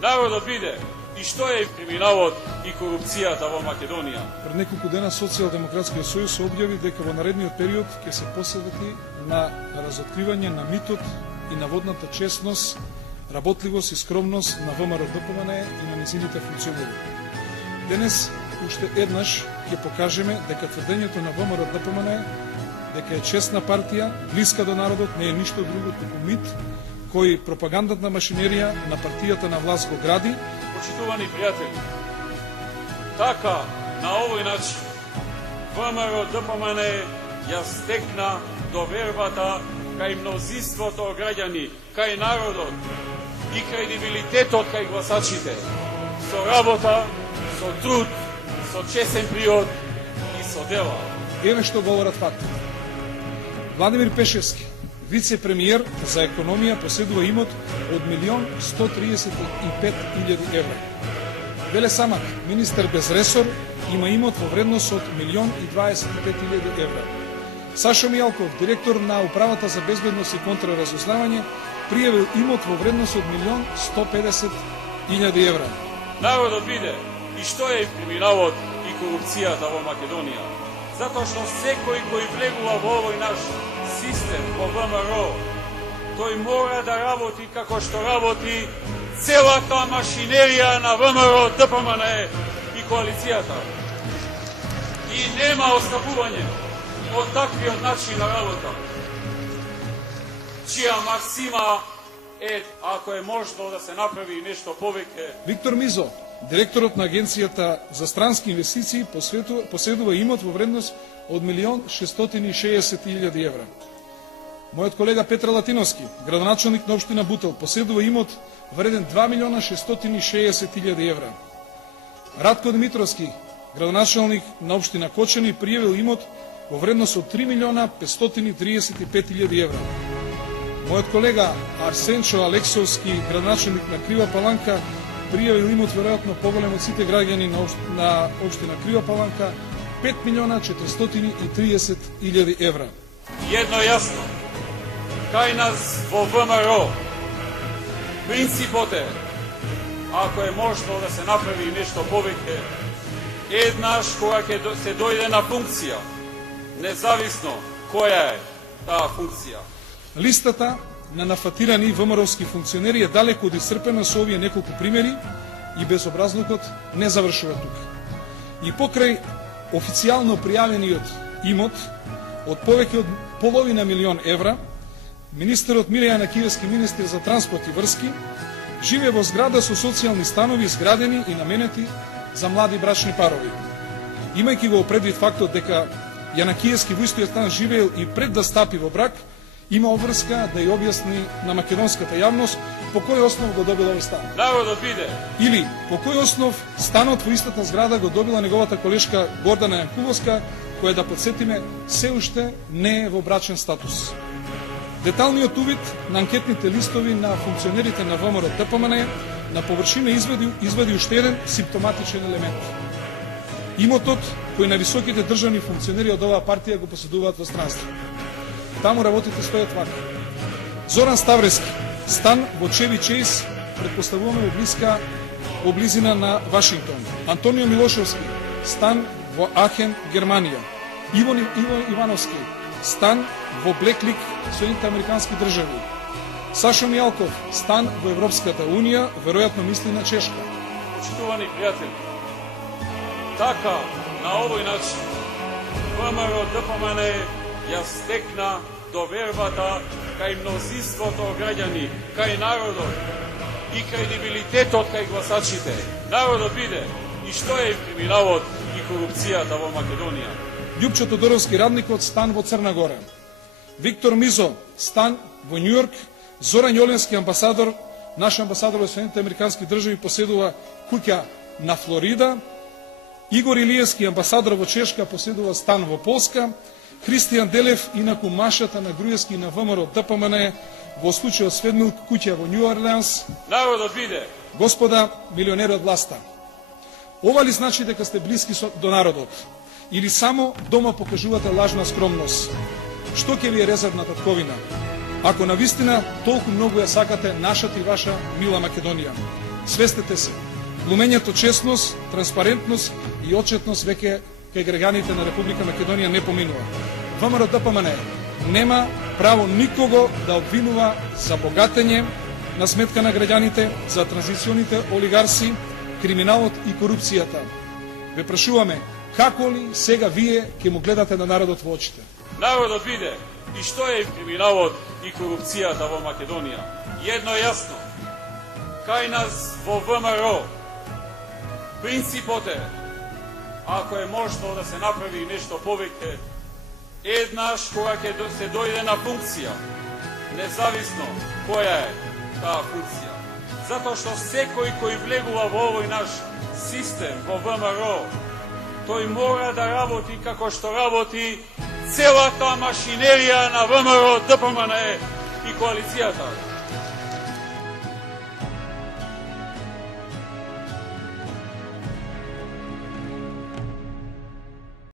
Народот биде и што е криминалот и корупцијата во Македонија. Пред неколку дена Социјалдемократскиот сојуз објави дека во наредниот период ќе се посвети на разоткривање на митот и наводната честност, работливост и скромност на ВМРО-ДПМН и на незините функционери. Денес уште еднаш ќе покажеме дека тврдењето на ВМРО-ДПМН дека е честна партија, блиска до народот, не е ништо друго туку мит кој пропагандатна машинерија на партијата на власт го гради. Почитувани пријатели, така на овој начин ВМРО-ДПМН ја стекна довербата кај мнозинството граѓани, кај народот и кредибилитетот кај гласачите, со работа, со труд, со честен приод и со дела. Еве што говорат факти. Владимир Пешевски, вице-премиер за економија, поседува имот од 1.135.000 евра. Веле Самак, министер без ресор, има имот во вредност од 1.025.000 евра. Сашо Мијалков, директор на Управата за безбедност и контраразузнавање, пријавил имот во вредност од 1.150.000 евра. Народот биде и што е криминалот и корупцијата во Македонија. Затоа што секој кој влегува во овој наш систем, во ВМРО, тој мора да работи како што работи целата машинерија на ВМРО-ДПМН и коалицијата. И нема отстапување од таквиот начин на работа, чија максима е, ако е можно да се направи нешто повеќе. Виктор Мизо, директорот на Агенцијата за странски инвестиции, поседува имот во вредност од 1.660.000 евра. Мојот колега Петра Латиновски, градоначалник на општина Бутел, поседува имот вреден 2.660.000 евра. Радко Димитровски, градоначалник на општина Кочани, пријавил имот во вредност од 3.535.000 евра. Мојот колега Арсенчо Алексовски, градоначалник на Крива Паланка, пријавил имот веројатно поголем од сите граѓани на општина Крива Паланка, 5.430.000 евра. Едно јасно, кај нас во ВМРО принципот е, ако е можно да се направи нешто повеќе, еднаш кога ќе се дојде на функција, независно која е таа функција. Листата на нафатирани ВМРО-вски функционери е далеку од исцрпена со овие неколку примери и безобразлукот не завршува тука. И покрај официјално пријавениот имот од повеќе од половина милион евра, министерот Миле Јанакиевски, министер за транспорт и врски, живее во зграда со социјални станови изградени и наменети за млади брачни парови. Имајќи го предвид фактот дека Јанакиевски во истојот стан живеел и пред да стапи во брак, има обврска да ја објасни на македонската јавност по кој основ го добила овој стан. Народот биде. Или по кој основ станот во истата зграда го добила неговата колешка Гордана Јанкуловска, која, да подсетиме, се уште не е во брачен статус. Деталниот увид на анкетните листови на функционерите на ВМРО-ДПМН на површина извади уште еден симптоматичен елемент. Имотот кој на високите државни функционери од оваа партија го поседуваат во странство. Таму работите стојат вака. Зоран Ставрески, стан во Чеви Чејс, предпоставуваме во близина на Вашингтон. Антонио Милошевски, стан во Ахен, Германија. Иво Ивановски, стан во Блеклик, Соединените Американски држави. Сашо Мијалков, стан во Европската Унија, веројатно мисли на Чешка. Почитувани пријатели, така на овој начин ВМРО-ДПМН ја стекна довербата кај мнозинството граѓани, кај народот и кредибилитетот кај гласачите. Народот биде и што е криминалот и корупцијата во Македонија. Љупчо Тодоровски, радникот, стан во Црна Гора. Виктор Мизо, стан во Њујорк. Зоран Јоленски, амбасадор, наш амбасадор во Соединените Американски држави, поседува куќа на Флорида. Игор Илиевски, амбасадор во Чешка, поседува стан во Полска. Христијан Делев, инаку машата на Груевски и на ВМРО-ДПМН, во случајот Сведмилк, куќа во Њу Орлеанс. Народот биде. Господа милионери од власта, ова ли значи дека сте блиски до народот? Или само дома покажувате лажна скромност? Што ќе ви е резервна татковина? Ако навистина толку многу ја сакате нашата и ваша мила Македонија. Свестете се, глумењето честност, транспарентност и отчетност веќе кај граѓаните на Република Македонија не поминува. ВМРО ДПМН нема право никого да обвинува за богатење на сметка на граѓаните, за транзиционите олигарси, криминалот и корупцијата. Ве прашуваме, како ли сега вие ќе му гледате на народот во очите? Народот виде и што е криминалот и корупцијата во Македонија. Едно е јасно. Кај нас во ВМРО принципот е, ако е можно да се направи нешто повеќе, еднаш кога ќе се дојде на функција, независно која е таа функција. Затоа што секој кој влегува во овој наш систем, во ВМРО, тој мора да работи како што работи целата машинерија на ВМРО, ДПМН и коалицијата.